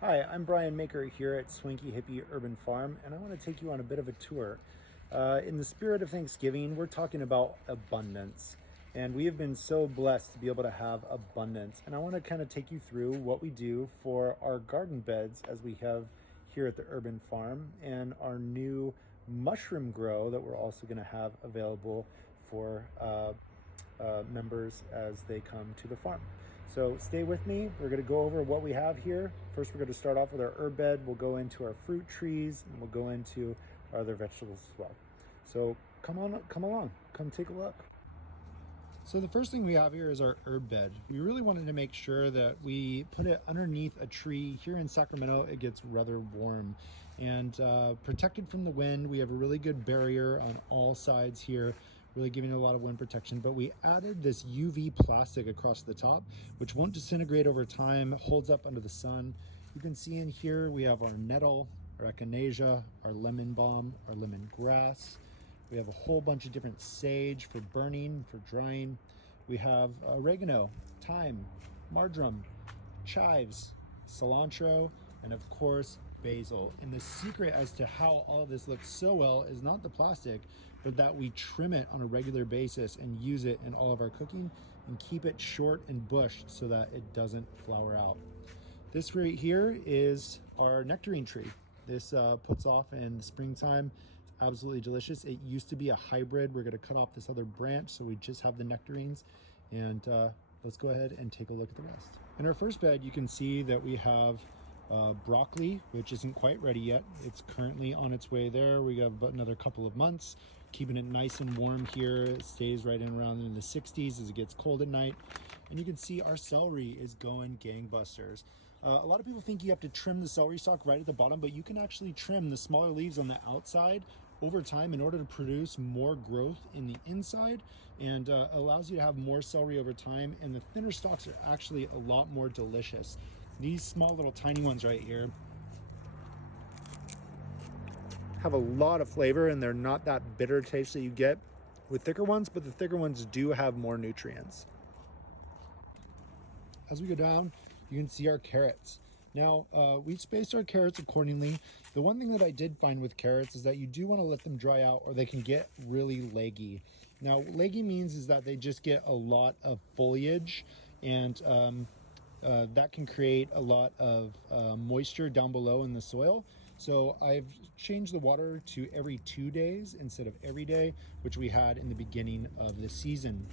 Hi, I'm Brian Maker here at Swanky Hippie Urban Farm, and I want to take you on a bit of a tour. In the spirit of Thanksgiving, we're talking about abundance, and we have been so blessed to be able to have abundance. And I want to kind of take you through what we do for our garden beds as we have here at the Urban Farm, and our new mushroom grow that we're also going to have available for members as they come to the farm. So stay with me. We're going to go over what we have here. First, we're going to start off with our herb bed. We'll go into our fruit trees, and we'll go into our other vegetables as well. So come along, come take a look. So the first thing we have here is our herb bed. We really wanted to make sure that we put it underneath a tree. Here in Sacramento, it gets rather warm and protected from the wind. We have a really good barrier on all sides here, really giving it a lot of wind protection. But we added this UV plastic across the top, which won't disintegrate over time, holds up under the sun. You can see in here, we have our nettle, our echinacea, our lemon balm, our lemongrass. We have a whole bunch of different sage for burning, for drying. We have oregano, thyme, marjoram, chives, cilantro, and of course, basil. And the secret as to how all of this looks so well is not the plastic, but that we trim it on a regular basis and use it in all of our cooking and keep it short and bushed so that it doesn't flower out. This right here is our nectarine tree. This puts off in the springtime. It's absolutely delicious. It used to be a hybrid. We're gonna cut off this other branch so we just have the nectarines. And let's go ahead and take a look at the rest. In our first bed, you can see that we have broccoli, which isn't quite ready yet. It's currently on its way there. We have about another couple of months, keeping it nice and warm here. It stays right in around in the 60s as it gets cold at night. And you can see our celery is going gangbusters. A lot of people think you have to trim the celery stalk right at the bottom, but you can actually trim the smaller leaves on the outside over time in order to produce more growth in the inside, and allows you to have more celery over time. And the thinner stalks are actually a lot more delicious. These small little tiny ones right here have a lot of flavor, and they're not that bitter taste that you get with thicker ones, but the thicker ones do have more nutrients. As we go down, you can see our carrots. Now, we spaced our carrots accordingly. The one thing that I did find with carrots is that you do want to let them dry out or they can get really leggy. Now, leggy means is that they just get a lot of foliage, and that can create a lot of moisture down below in the soil. So I've changed the water to every 2 days instead of every day, which we had in the beginning of the season.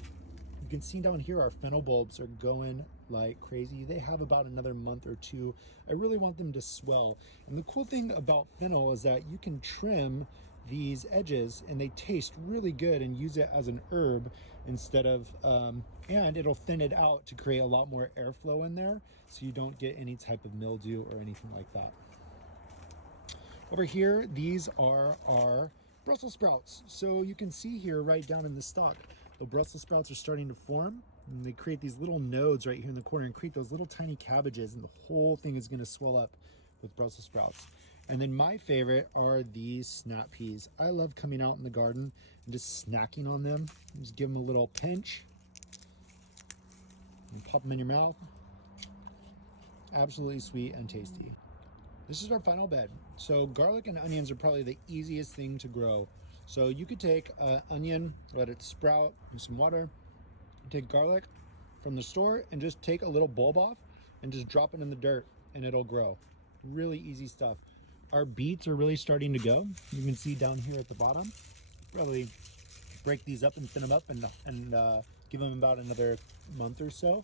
You can see down here our fennel bulbs are going like crazy. They have about another month or two. I really want them to swell. And the cool thing about fennel is that you can trim these edges and they taste really good and use it as an herb instead of, and it'll thin it out to create a lot more airflow in there so you don't get any type of mildew or anything like that. Over here, these are our Brussels sprouts. So you can see here right down in the stalk, the Brussels sprouts are starting to form, and they create these little nodes right here in the corner and create those little tiny cabbages, and the whole thing is gonna swell up with Brussels sprouts. And then my favorite are these snap peas. I love coming out in the garden and just snacking on them. Just give them a little pinch and pop them in your mouth. Absolutely sweet and tasty. This is our final bed. So garlic and onions are probably the easiest thing to grow. So you could take an onion, let it sprout in some water, take garlic from the store and just take a little bulb off and just drop it in the dirt and it'll grow. Really easy stuff. Our beets are really starting to go. You can see down here at the bottom. Probably break these up and thin them up and give them about another month or so,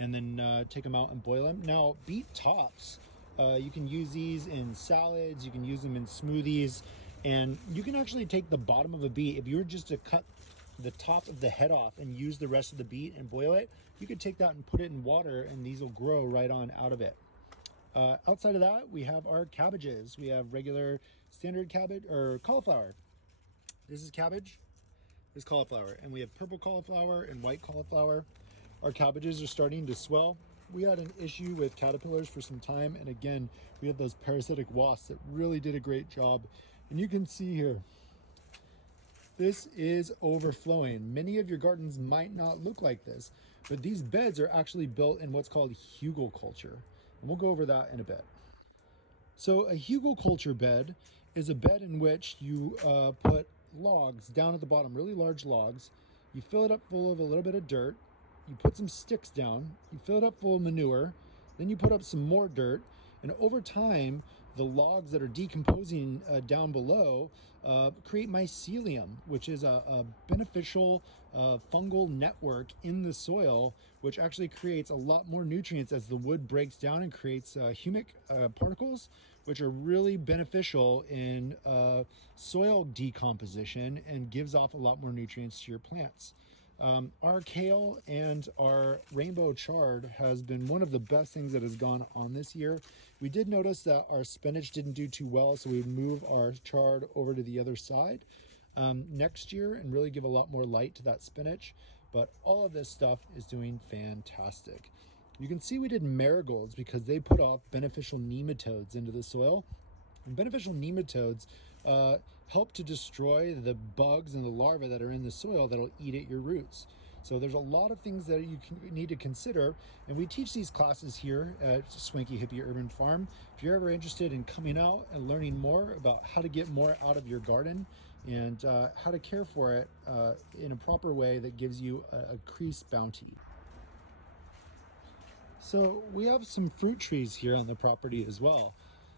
and then take them out and boil them. Now, beet tops, you can use these in salads, you can use them in smoothies, and you can actually take the bottom of a beet. If you were just to cut the top of the head off and use the rest of the beet and boil it, you could take that and put it in water and these will grow right on out of it. Outside of that, we have our cabbages. We have regular standard cabbage or cauliflower. This is cabbage, this is cauliflower, and we have purple cauliflower and white cauliflower. Our cabbages are starting to swell. We had an issue with caterpillars for some time, and again, we had those parasitic wasps that really did a great job. And you can see here, this is overflowing. Many of your gardens might not look like this, but these beds are actually built in what's called hugelkultur. And we'll go over that in a bit. So a hugelkultur bed is a bed in which you put logs down at the bottom, really large logs. You fill it up full of a little bit of dirt. You put some sticks down. You fill it up full of manure. Then you put up some more dirt. And over time, the logs that are decomposing down below create mycelium, which is a beneficial fungal network in the soil, which actually creates a lot more nutrients as the wood breaks down and creates humic particles, which are really beneficial in soil decomposition and gives off a lot more nutrients to your plants. Our kale and our rainbow chard has been one of the best things that has gone on this year. We did notice that our spinach didn't do too well, so we moved our chard over to the other side next year and really give a lot more light to that spinach. But all of this stuff is doing fantastic. You can see we did marigolds because they put off beneficial nematodes into the soil. And beneficial nematodes help to destroy the bugs and the larvae that are in the soil that'll eat at your roots. So there's a lot of things that you need to consider, and we teach these classes here at Swanky Hippie Urban Farm. If you're ever interested in coming out and learning more about how to get more out of your garden and how to care for it in a proper way that gives you a increased bounty. So we have some fruit trees here on the property as well.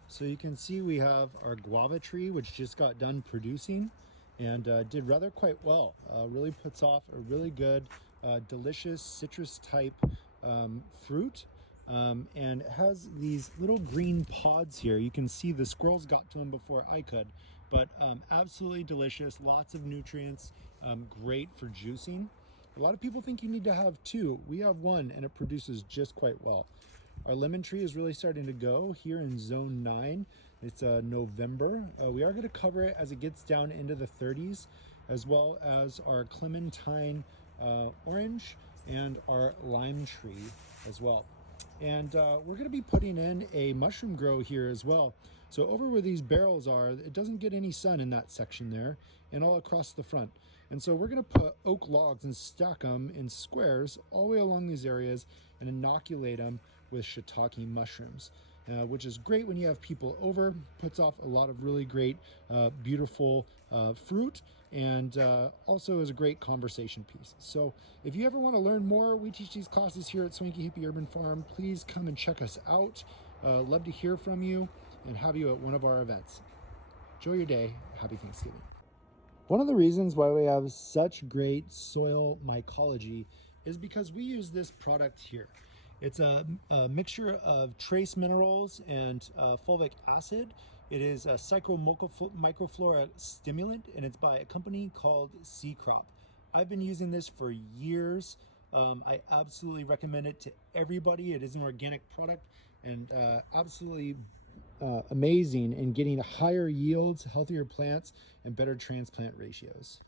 So you can see we have our guava tree, which just got done producing and did rather quite well. Really puts off a really good, delicious citrus type fruit. And it has these little green pods here. You can see the squirrels got to them before I could, but absolutely delicious, lots of nutrients, great for juicing. A lot of people think you need to have two. We have one and it produces just quite well. Our lemon tree is really starting to go here in zone 9. It's November. We are going to cover it as it gets down into the 30s, as well as our clementine orange and our lime tree as well. And we're going to be putting in a mushroom grow here as well. So over where these barrels are, it doesn't get any sun in that section there and all across the front. And so we're going to put oak logs and stack them in squares all the way along these areas and inoculate them with shiitake mushrooms, which is great when you have people over, puts off a lot of really great, beautiful fruit, and also is a great conversation piece. So if you ever want to learn more, we teach these classes here at Swanky Hippie Urban Farm. Please come and check us out. Love to hear from you and have you at one of our events. Enjoy your day. Happy Thanksgiving. One of the reasons why we have such great soil mycology is because we use this product here. It's a mixture of trace minerals and fulvic acid. It is a microflora stimulant, and it's by a company called Sea Crop. I've been using this for years. I absolutely recommend it to everybody. It is an organic product and absolutely amazing in getting higher yields, healthier plants, and better transplant ratios.